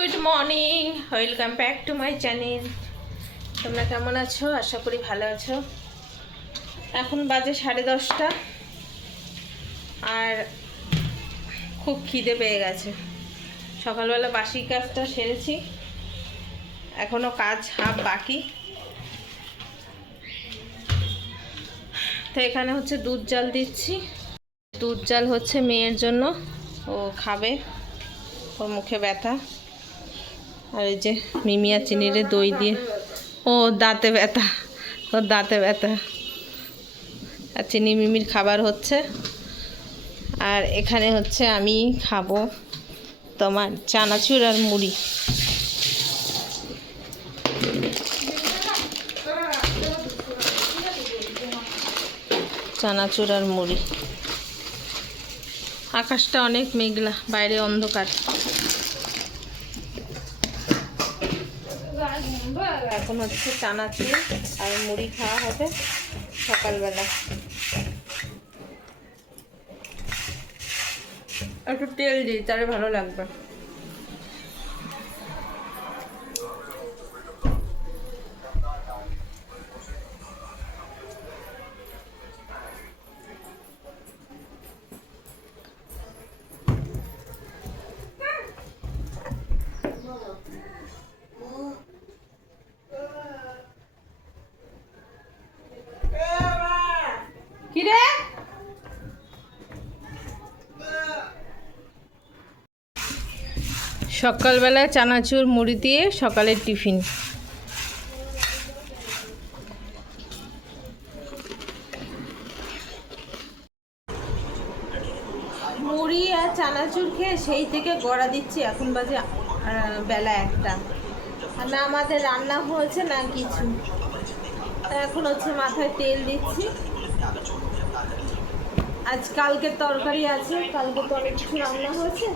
Good morning, welcome back to my channel. তোমরা কেমন আছো? আশা করি ভালো আছো। এখন বাজে 10:30 আর খুব খিদে পেয়ে গেছে। সকালবেলা বাসি কাজটা সেরেছি, এখনও কাজ হাফ বাকি। তো এখানে হচ্ছে দুধ জাল দিচ্ছি। দুধ জাল হচ্ছে মেয়ের জন্য, ও খাবে, ওর মুখে ব্যথা। আর এই যে মিমিয়া চিনিরে দই দিয়ে, ও দাঁতে ব্যথা, ওর দাঁতে ব্যথা। আর চিনি মিমির খাবার হচ্ছে। আর এখানে হচ্ছে আমি খাবো তোমার চানাচুর আর মুড়ি। চানাচুর আর মুড়ি। আকাশটা অনেক মেঘলা, বাইরে অন্ধকার। এখন হচ্ছে চানাচুর আর মুড়ি খাওয়া হবে সকালবেলা। একটু তেল দিই, তাহলে ভালো লাগবে। কি রে? সকালবেলায় চানাচুর মুড়ি দিয়ে সকালের টিফিন। মুড়ি আর চানাচুর খেয়ে সেই থেকে গড়া দিচ্ছি। এখন বাজে বেলা 1টা, আর না আমাদের রান্না হয়েছে না কিছু। এখন হচ্ছে মাথায় তেল দিচ্ছি। আজ কালকের তরকারি আছে, কালকে তো অনেক কিছু রান্না হয়েছে,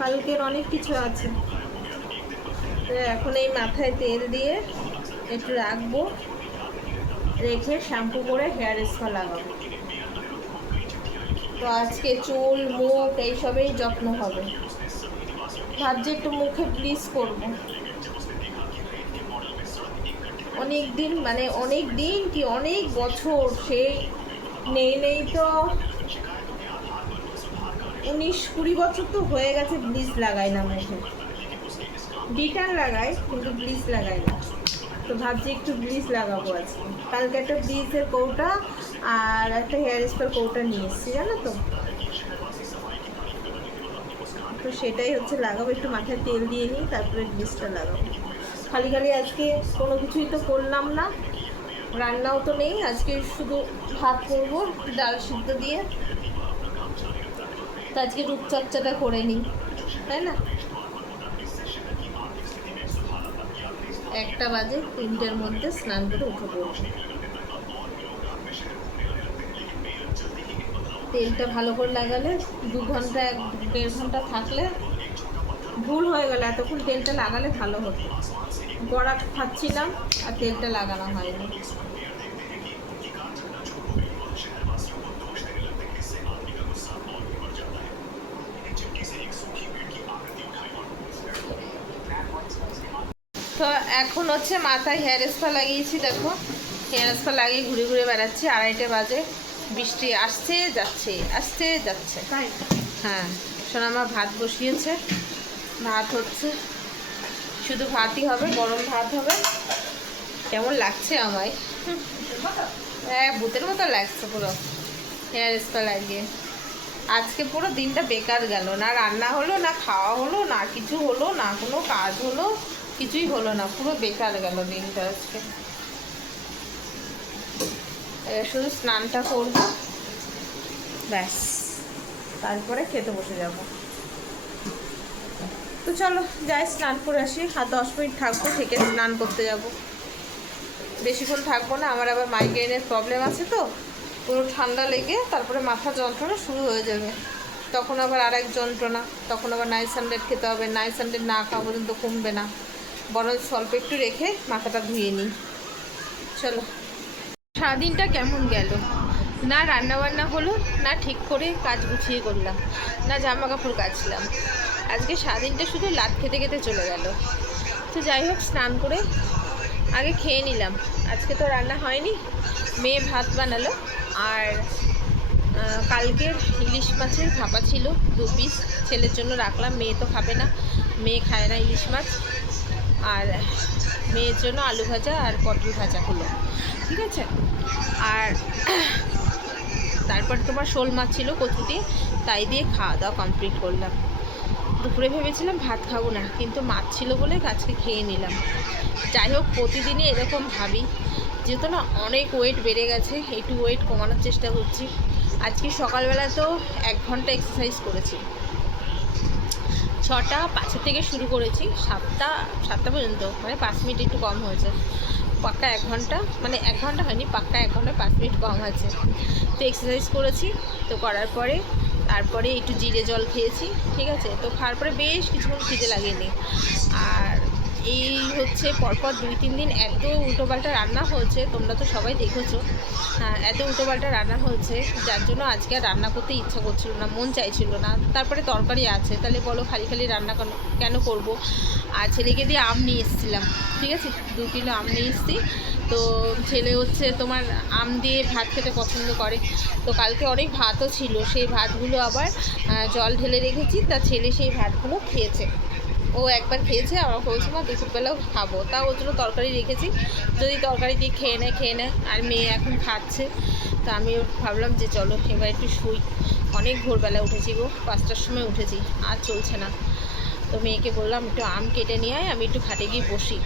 কালকের অনেক কিছু আছে। তো এখন এই মাথায় তেল দিয়ে একটু রাখবো, রেখে শ্যাম্পু করে হেয়ার স্পা লাগাবো। তো আজকে চুল মুখ এইসবেই যত্ন হবে। ভাবছি একটু মুখে ব্লিচ করবো। অনেক দিন, মানে অনেক দিন কি অনেক বছর, সেই নেই তো 19-20 বছর তো হয়ে গেছে ব্লিচ লাগাই না মুখে। ডিটান লাগাই কিন্তু ব্লিচ লাগাই না। তো ভাবছি একটু ব্লিচ লাগাবো আজকে। কালকে একটা ব্লিচের কৌটা আর একটা হেয়ার স্পার কৌটা নিয়ে এসেছি, জানো তো। তো সেটাই হচ্ছে লাগাবো। একটু মাথায় তেল দিয়ে নিই, তারপরে ব্লিচটা লাগাবো। খালি খালি আজকে কোনো কিছুই তো করলাম না, রান্নাও তো নেই। আজকে শুধু ভাত করবো ডাল সিদ্ধ দিয়ে। তো আজকে রূপচর্চাটা করে নিই, তাই না? 1টা বাজে, 3টের মধ্যে স্নান করে উঠে পড়বো। তেলটা ভালো করে লাগালে 2 ঘন্টা 1-1.5 ঘন্টা থাকলে, ভুল হয়ে গেল, এতক্ষণ তেলটা লাগালে ভালো হতো। গড়া খাচ্ছিলাম আর তেলটা লাগানো হয়নি। তো এখন হচ্ছে মাথায় হেয়ার স্পা লাগিয়েছি। দেখো, হেয়ার স্পা লাগিয়ে ঘুরে ঘুরে বেড়াচ্ছি। 2:30 বাজে, বৃষ্টি আসছে যাচ্ছে, আসছে যাচ্ছে। হ্যাঁ, শোনো, আমার ভাত বসিয়েছে। ভাত হচ্ছে, শুধু ভাতই হবে, গরম ভাত হবে। কেমন লাগছে আমায়? হ্যাঁ, ভূতের মতো লাগছে পুরো হেয়ার স্পা লাগিয়ে। আজকে পুরো দিনটা বেকার গেল, না রান্না হলো, না খাওয়া হলো, না কিছু হলো, না কোনো কাজ হলো, কিছুই হলো না। পুরো বেকার গেল দিনটা আজকে। শুধু স্নানটা করবো, ব্যাস, তারপরে খেতে বসে যাব। তো চলো যাই, স্নান করে আসি। আর 10 মিনিট থাকবো, থেকে স্নান করতে যাব। বেশিক্ষণ থাকবো না, আমার আবার মাইগ্রেনের প্রবলেম আছে। তো পুরো ঠান্ডা লেগে তারপরে মাথা যন্ত্রণা শুরু হয়ে যাবে, তখন আবার আরেক যন্ত্রণা। তখন আবার নাইসিনডেট খেতে হবে। নাইসিনডেট না খাওয়া পর্যন্ত কমবে না। বরং স্বল্প একটু রেখে মাথাটা ধুয়ে নিই। চলো, সারাদিনটা কেমন গেল? না রান্নাবান্না হলো, না ঠিক করে কাজ গুছিয়ে করলাম, না জামা কাপড় কাচলাম। আজকে সারাদিনটা শুধু লাত খেতে খেতে চলে গেল। তো যাই হোক, স্নান করে আগে খেয়ে নিলাম। আজকে তো রান্না হয়নি, মেয়ে ভাত বানালো। আর কালকের ইলিশ মাছের ভাপা ছিল 2 পিস, ছেলের জন্য রাখলাম। মেয়ে তো খাবে না, মেয়ে খায় না ইলিশ মাছ। আর মেয়ের জন্য আলু ভাজা আর পটল ভাজা হলো, ঠিক আছে। আর তারপর তোমার শোল মাছ ছিল কচু দিয়ে, তাই দিয়ে খাওয়া দাওয়া কমপ্লিট করলাম। দুপুরে ভেবেছিলাম ভাত খাবো না, কিন্তু মাছ ছিল বলে আজকে খেয়ে নিলাম। যাই হোক, প্রতিদিনই এরকম ভাবি, যেহেতু না অনেক ওয়েট বেড়ে গেছে, একটু ওয়েট কমানোর চেষ্টা করছি। আজকে সকালবেলা তো 1 ঘন্টা এক্সারসাইজ করেছি। 6টা 5 থেকে শুরু করেছি, 7টা পর্যন্ত, মানে 5 মিনিট একটু কম হয়েছে। পাক্কা 1 ঘন্টা, মানে 1 ঘন্টা হয়নি, পাক্কা 1 ঘন্টা 5 মিনিট কম হয়েছে। তো এক্সারসাইজ করেছি, তো করার পরে তারপরে একটু জিরে জল খেয়েছি, ঠিক আছে। তো খাওয়ার পরে বেশ কিছুক্ষণ খিদে লাগেনি। আর এই হচ্ছে পরপর 2-3 দিন এত উল্টোপাল্টা রান্না হয়েছে, তোমরা তো সবাই দেখেছো। এত উল্টোপাল্টা রান্না হয়েছে, যার জন্য আজকে আর রান্না করতে ইচ্ছা করছিল না, মন চাইছিল না। তারপরে তরকারি আছে, তাহলে বলো খালি খালি রান্না কেন করব। আর ছেলেকে দিয়ে আম নিয়ে এসেছিলাম, ঠিক আছে, 2 কিলো আম নিয়ে এসেছি। তো ছেলে হচ্ছে তোমার আম দিয়ে ভাত খেতে পছন্দ করে। তো কালকে অনেক ভাতও ছিল, সেই ভাতগুলো আবার জল ঢেলে রেখেছি, তা ছেলে সেই ভাতগুলো খেয়েছে। ও একবার খেয়েছে, আমার বলছে মা দুপুরবেলাও খাবো, তাও ওর জন্য তরকারি রেখেছি, যদি তরকারি দিয়ে খেয়ে নেয়। আর মেয়ে এখন খাচ্ছে। তো আমি ভাবলাম যে চলো এবার একটু শুই। অনেক ভোরবেলা উঠেছি গো, 5টার সময় উঠেছি, আর চলছে না। তো মেয়েকে বললাম একটু আম কেটে নিয়ে আয়, আমি একটু খাটে গিয়ে বসি।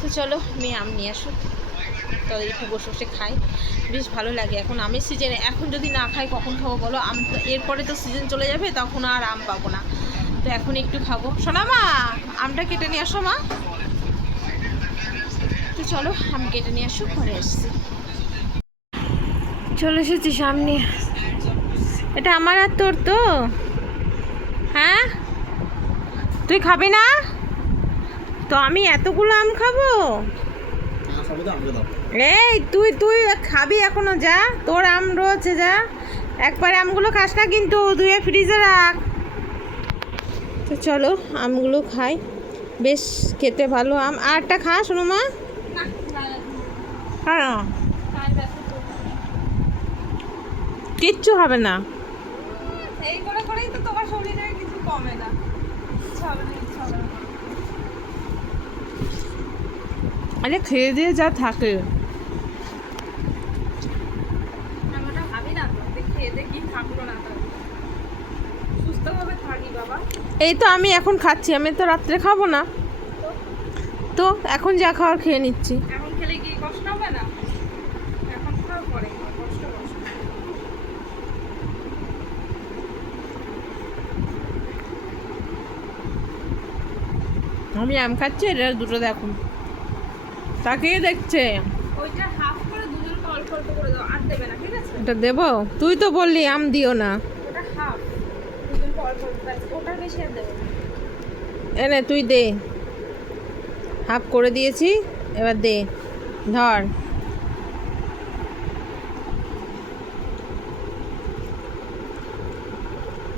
তো চলো মেয়ে আম নিয়ে আসুক, তাদের একটু বসে বসে খাই, বেশ ভালো লাগে। এখন আমের সিজনে, এখন যদি না খাই কখন খাবো বলো? আম তো এরপরে তো সিজন চলে যাবে, তখন আর আম পাবো না। তো এখন একটু খাবো। শোনা মা, আমটা কেটে নিয়ে আসো মা। তো চলো আম কেটে নিয়ে আসো, ঘরে এসছি। চলে এসেছি সামনে। এটা আমার আর তোর তো? হ্যাঁ, তুই খাবি না? তো আমি এতগুলো আম খাবো? এই তুই খাবি এখনো? যা, তোর আম রয়েছে, যা। একবারে আমগুলো খাস না কিন্তু, ধুয়ে ফ্রিজে রাখ। তো চলো আমগুলো খাই, বেশ খেতে ভালো আম। আরটা খা শোনো মা। হ্যাঁ, কিচ্ছু হবে না, এই করেই তো তোমার শরীরে কিছু কমে না। ইচ্ছা হবে না। আরে খেয়ে দিয়ে যা থাকে। আমরা ভাবি না তো, খেয়ে দিয়ে কি থাকলো না, তো সুস্থভাবে থাকি বাবা। এই তো আমি এখন খাচ্ছি, আমি তো রাত্রে খাবো না। তো এখন যা খাওয়ার খেয়ে নিচ্ছি। এখন খেলে কি কষ্ট হবে না? এখন খাওয়ার পরে কষ্ট। আমি আম খাচ্ছি, এটা দুটো দেখুন, তাকেই দেখছে। ওইটা হাফ করে দুজনকে অল্প অল্প করে দাও, আর দেবে না, ঠিক আছে? এটা দেবো? তুই তো বললি আম দিও না। ওটা হাফ, দুজনকে অল্প অল্প, ওটার বেশি আর দেবে না। এনে তুই দে, হাফ করে দিয়েছি, এবার দে, ধর।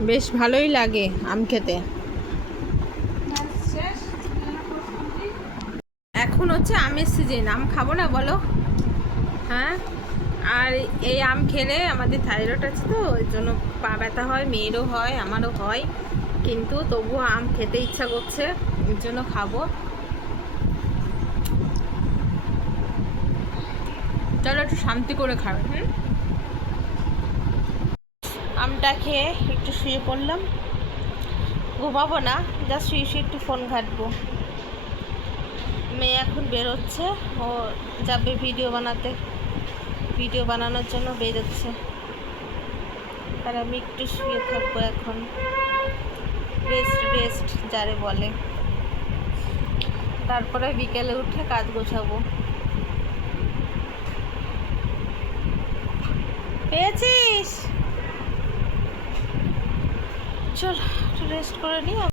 বেশ ভালোই লাগে আম খেতে। এখন হচ্ছে আমের সিজন, আম খাবো না বলো? হ্যাঁ, আর এই আম খেলে আমাদের থাইরয়েড আছে, তো ওই জন্য পা ব্যথা হয়, মেয়েরও হয়, আমারও হয়, কিন্তু তবুও আম খেতে ইচ্ছা করছে, এর জন্য খাবো। চলো একটু শান্তি করে খাবে। আমটা খেয়ে একটু শুয়ে পড়লাম, ঘুমাবো না, জাস্ট শুয়ে একটু ফোন ঘাঁটবো। মেয়ে এখন বেরোচ্ছে, ও যাবে ভিডিও বানানোর জন্য বেরোচ্ছে। আর আমি একটু শুয়ে থাকবো এখন, রেস্ট যারে বলে। তারপরে বিকেলে উঠে কাজ গোছাবো। পেয়েছিস? চল একটু রেস্ট করে নিই।